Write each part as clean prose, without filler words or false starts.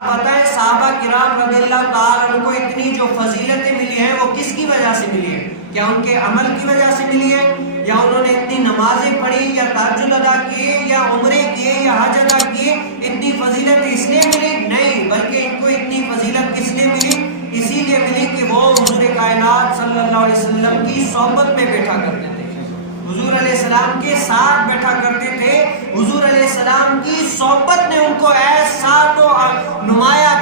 پتہ ہے صحابہ کرام رضی اللہ تعالیٰ عنہ کو اتنی جو فضیلتیں ملی ہیں وہ کس کی وجہ سے ملی ہیں؟ کیا ان کے عمل کی وجہ سے ملی ہے؟ یا انہوں نے اتنی نمازیں پڑھی یا تہجد ادا کیے یا عمرے کیے یا حج ادا کیے اتنی فضیلت اس لیے ملی؟ نہیں، بلکہ ان کو اتنی فضیلت کس لیے ملی؟ اسی لیے ملی کہ وہ حضور کائنات صلی اللہ علیہ وسلم کی صحبت میں بیٹھا کرتے تھے، حضور علیہ السلام کے ساتھ بیٹھا کرتے تھے، حضور علیہ السلام کی صحبت نے ان کو ایسا تو نمایاں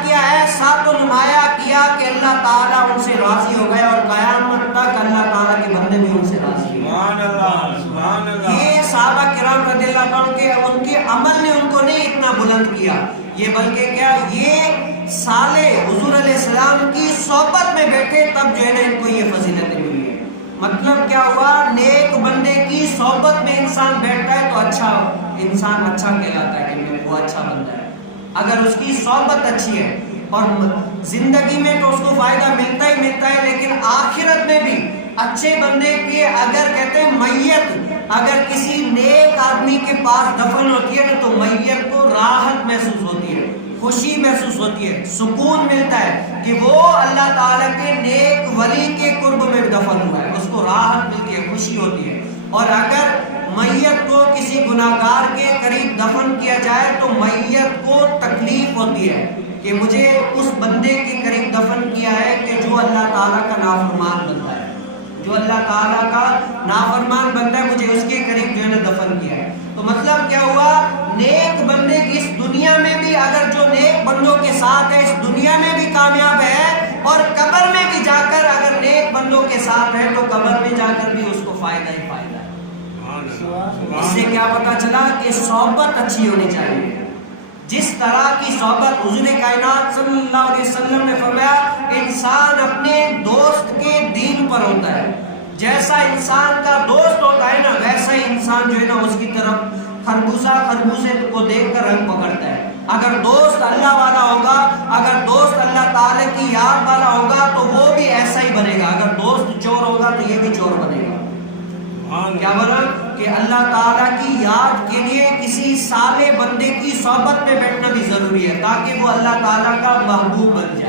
کیا کہ اللہ تعالیٰ ان سے راضی ہو گئے اور قیامت تک اللہ تعالیٰ کے بندے بھی ان سے راضی ہوئے۔ سبحان اللہ۔ یہ صحابہ کرام رضی اللہ عنہ کے ان کے عمل نے ان کو نہیں اتنا بلند کیا، یہ بلکہ کیا یہ سالے حضور علیہ السلام کی صحبت میں بیٹھے تب جو ہے نا ان کو یہ فضیلتیں ملی ہے۔ مطلب کیا ہوا؟ نیک بندے کی صحبت میں انسان بیٹھتا ہے تو اچھا انسان اچھا کہلاتا ہے کہ وہ اچھا بندہ ہے، اگر اس کی صحبت اچھی ہے۔ اور زندگی میں تو اس کو فائدہ ملتا ہے، لیکن آخرت میں بھی اچھے بندے کے اگر کہتے ہیں میت اگر کسی نیک آدمی کے پاس دفن ہوتی ہے نا تو میت کو راحت محسوس ہوتی ہے، خوشی محسوس ہوتی ہے، سکون ملتا ہے کہ وہ اللہ تعالیٰ کے نیک ولی کے قرب میں دفن ہوا ہے، اس کو راحت ملتی ہے، خوشی ہوتی ہے۔ اور اگر میت کو کسی گناہگار کے قریب دفن کیا جائے تو میت کو تکلیف ہوتی ہے کہ مجھے اس بندے کے قریب دفن کیا ہے کہ جو اللہ تعالیٰ کا نافرمان بنتا ہے، جو اللہ تعالیٰ کا نافرمان بنتا ہے، مجھے اس کے قریب جو ہے نا دفن کیا ہے۔ تو مطلب کیا ہوا؟ نیک بندے کی اس دنیا میں بھی اگر جو نیک بندوں کے ساتھ ہے اس دنیا میں بھی کامیاب ہے، اور قبر میں بھی جا کر اگر نیک بندوں کے ساتھ ہے تو قبر میں جا کر بھی اس کو فائدہ ہی فائدہ ہے۔ اس سے کیا پتا چلا کہ صحبت اچھی ہونی چاہیے، جس طرح کی صحبت حضور کائنات صلی اللہ علیہ وسلم نے فرمایا انسان اپنے دوست کے دین پر ہوتا ہے، جیسا انسان کا دوست ہوتا ہے نا ویسا ہی انسان جو ہے نا اس کی طرف خربوزے کو دیکھ کر رنگ پکڑتا ہے۔ اگر دوست اللہ والا ہوگا، اگر دوست اللہ تعالی کی یاد والا ہوگا تو وہ بھی ایسا ہی بنے گا، اگر دوست چور ہوگا تو یہ بھی چور بنے گا۔ کیا بنا کہ اللہ تعالیٰ کی یاد کے لیے کسی صالح بندے کی صحبت میں بیٹھنا بھی ضروری ہے تاکہ وہ اللہ تعالیٰ کا محبوب بن جائے۔